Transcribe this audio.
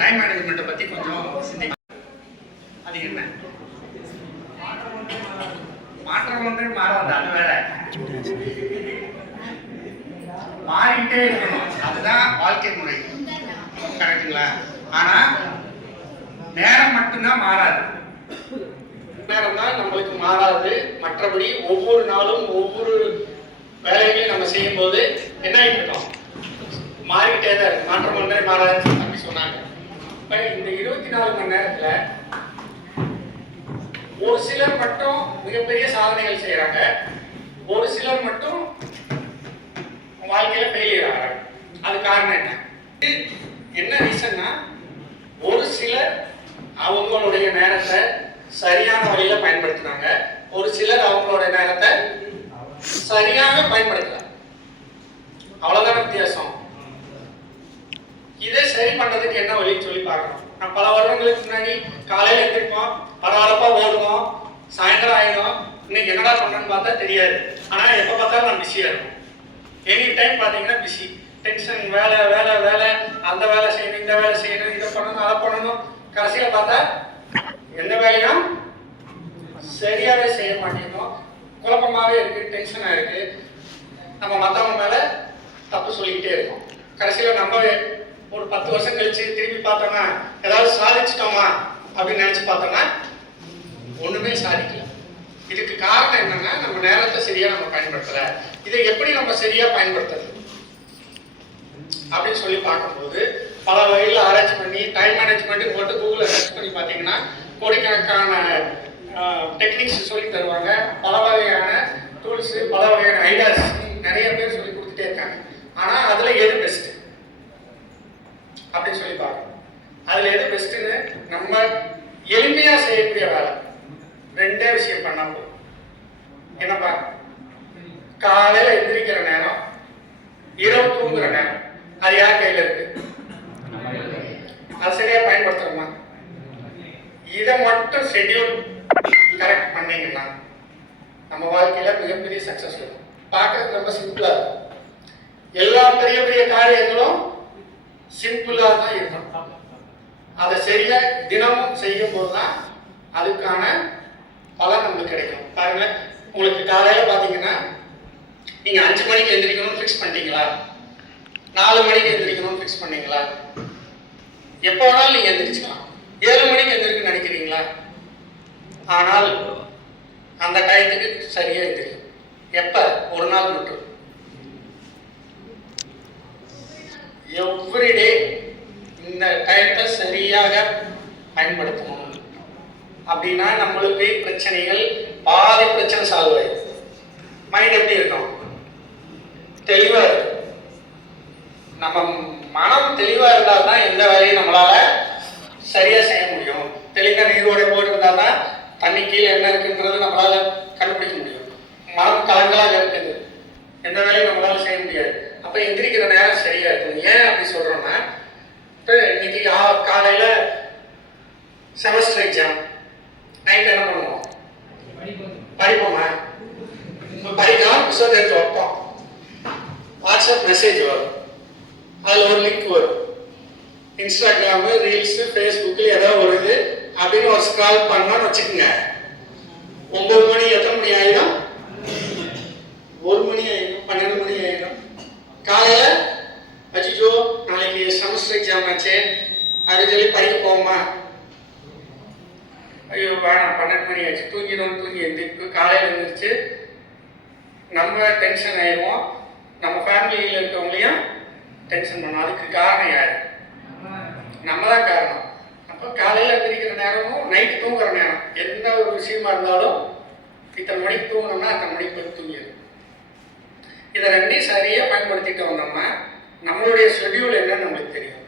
Time மேனேஜ்மெண்ட்டை பற்றி கொஞ்சம் சிந்திக்கலாம். அது என்ன மாற்றம் ஒன்றே மாறாது, அது வேற. மாறிக்கிட்டே இருக்கணும், அதுதான் வாழ்க்கை முறை. கரெக்டுங்களா? ஆனா நேரம் மட்டும்தான் மாறாது. நேரம் தான் நம்மளுக்கு மாறாது. மற்றபடி ஒவ்வொரு நாளும் ஒவ்வொரு வேலைகளையும் நம்ம செய்யும் போது என்ன ஆகிட்டு இருக்கோம், மாறிக்கிட்டே தான் இருக்கு. மாற்றம் ஒன்றே மாறாதுன்னு அப்படி சொன்னாங்க. இப்போ இந்த 24 மணி நேரத்துல ஒரு சிலர் மட்டும் மிகப்பெரிய சாதனைகள் செய்யறாங்க, ஒரு சிலர் மட்டும் வாழ்க்கையில ஃபெயிலியர் ஆகிறாங்க. அது காரணம் என்ன? என்ன ரீசன்னா, ஒரு சிலர் அவங்களுடைய நேரத்தை சரியான வழியில பயன்படுத்தினாங்க, ஒரு சிலர் அவங்களோட நேரத்தை சரியாக பயன்படுத்தல. அவ்வளவுதான் வித்தியாசம். இதை சரி பண்றதுக்கு என்ன வழின்னு சொல்லி பார்க்கணும். நான் பல வருடங்களுக்கு முன்னாடி காலையில எழுந்திருப்போம், பரவாயில்லப்பா ஓடுவோம், சாயந்தரம் ஆயிடும், இன்னைக்கு என்னடா பண்றேன்னு பார்த்தா தெரியாது. ஆனா எப்ப பார்த்தாலும் நான் பிஸியா இருக்கும். எனி டைம் பாத்தீங்கன்னா பிஸி, டென்ஷன், வேலை வேலை வேலை, அந்த வேலை செய்யணும், இந்த வேலை செய்யணும், இதை பண்ணணும், அதை பண்ணணும். கடைசியில பார்த்தா எந்த வேலையும் சரியாவே செய்ய மாட்டேங்கிறோம். குழப்பமாவே இருக்கு, டென்ஷனா இருக்கு. நம்ம மத்தவங்க மேல தப்பு சொல்லிக்கிட்டே இருக்கோம். கடைசியில நம்ம ஒரு 10 வருஷம் கழிச்சு திரும்பி பார்த்தோம்னா ஏதாவது சாதிச்சிட்டோமா அப்படின்னு நினைச்சு பார்த்தோம்னா ஒண்ணுமே சாதிக்கல. இதுக்கு காரணம் என்னன்னா, நம்ம நேரத்தை சரியா நம்ம பயன்படுத்தல. இதை எப்படி நம்ம சரியா பயன்படுத்துறது அப்படின்னு சொல்லி பார்க்கும்போது பல வகையில் ஆராய்ச்சி பண்ணி டைம் மேனேஜ்மெண்ட் போட்டு கூகுள்ல சர்ச் பண்ணி பார்த்தீங்கன்னா கோடிக்கணக்கான டெக்னிக்ஸ் சொல்லி தருவாங்க. பல வகையான டூல்ஸ், பல வகையான ஐடியாஸ் நிறைய பேர் சொல்லி கொடுத்துட்டே இருக்காங்க. ஆனா அதுல எது பெஸ்ட் அப்படின்னு சொல்லி பார்க்கணும். அதுல எது பெஸ்ட்னு நம்ம எளிமையா செய்யக்கூடிய வேலை ரெண்டே விஷயம் பண்ணா போதும். என்னப்பா? காலையில எந்திரிக்கிற நேரம், இரவு தூங்குற நேரம், அது யார் கையில இருக்கு? அது சரியா பயன்படுத்துறோமா? இதை மட்டும் ஷெட்யூல் கரெக்ட் பண்ணீங்கன்னா நம்ம வாழ்க்கையில மிகப்பெரிய சக்சஸ் இருக்கும். பார்க்கறது ரொம்ப சிம்பிளா இருக்கும். எல்லா பெரிய பெரிய காரியங்களும் சிம்பிளா தான் இருக்கும். அதை சரியா தினமும் செய்யும் போதுதான் அதுக்கான பலன் நம்மளுக்கு கிடைக்கும். பாருங்க, உங்களுக்கு காலையில பாத்தீங்கன்னா நீங்க 5 மணிக்கு எந்திரிக்கணும்னு ஃபிக்ஸ் பண்ணிட்டீங்களா? 4 மணிக்கு எந்திரிக்கணும்னு ஃபிக்ஸ் பண்ணீங்களா? எப்போ வேணாலும் நீங்க எந்திரிச்சுக்கலாம். 7 மணிக்கு எந்திரிக்க நினைக்கிறீங்களா? ஆனால் அந்த டயத்துக்கு சரியா எந்திரிக்கும். எப்ப? ஒரு நாள் மட்டும். எவ்ரிடே இந்த டயத்தை சரியாக பயன்படுத்தணும். அப்படின்னா நம்மளுக்கு பிரச்சனைகள் பாதி பிரச்சனை சால்வ் ஆயிடும். மைண்ட் எப்படி இருக்கும்? தெளிவா இருக்கும். நம்ம மனம் தெளிவா இருந்தால் தான் எந்த வேலையும் நம்மளால சரியா செய்ய முடியும். தெளிந்த நீரோட போட்டு இருந்தா தான் தண்ணி கீழே என்ன இருக்குன்றது நம்மளால கண்டுபிடிக்க முடியும். மனம் கலங்களாக இருக்குது, எந்த வேலையும் நம்மளால செய்ய முடியாது. அப்ப எந்திரிக்கிற நேரம் சரியா இருக்கும். ஏன் அப்படி சொல்றோம்னா, இன்னைக்கு காலையில செமஸ்டர் எக்ஸாம், நைட் என்ன பண்ணுவோம்? படிப்போமா? படிக்கலாம், புத்தகத்தை எடுத்து வைப்போம். வாட்ஸ்அப் மெசேஜ் வரும், அதுல ஒரு லிங்க் வரும். இன்ஸ்டாகிராம், ரீல்ஸ், ஃபேஸ்புக்ல ஏதாவது ஒரு இது அப்படின்னு ஒரு ஸ்க்ரால் பண்ணோம்னு வச்சுக்கோங்க. 9 மணி எத்தனை மணி ஆயிடும்? 1 மணி ஆயிடும், 12 மணி ஆயிடும். காலையில அஜிஜோ நாளைக்கு செமஸ்டர் எக்ஸாம் ஆச்சு, அது சொல்லி படிக்க போவோமா? ஐயோ வேணாம், 12 மணி ஆச்சு, தூங்கி எந்திரிப்பு. காலையில் எழுந்திரிச்சு நம்ம டென்ஷன் ஆயிடுவோம், நம்ம ஃபேமிலியில் இருக்கவங்களையும் டென்ஷன் பண்ணுவோம். அதுக்கு காரணம் யாரு? நம்ம தான் காரணம். அப்போ காலையில் எழுந்திரிக்கிற நேரமும் நைட் தூங்குற நேரம், எந்த ஒரு விஷயமா இருந்தாலும் இத்தனை மணிக்கு தூங்கணும்னா அத்தனை மணிக்கு போய் தூங்கிடும். இதை ரெண்டையும் சரியாக பயன்படுத்திட்டு வந்தோம்னா நம்மளுடைய ஷெட்யூல் என்னன்னு நம்மளுக்கு தெரியும்.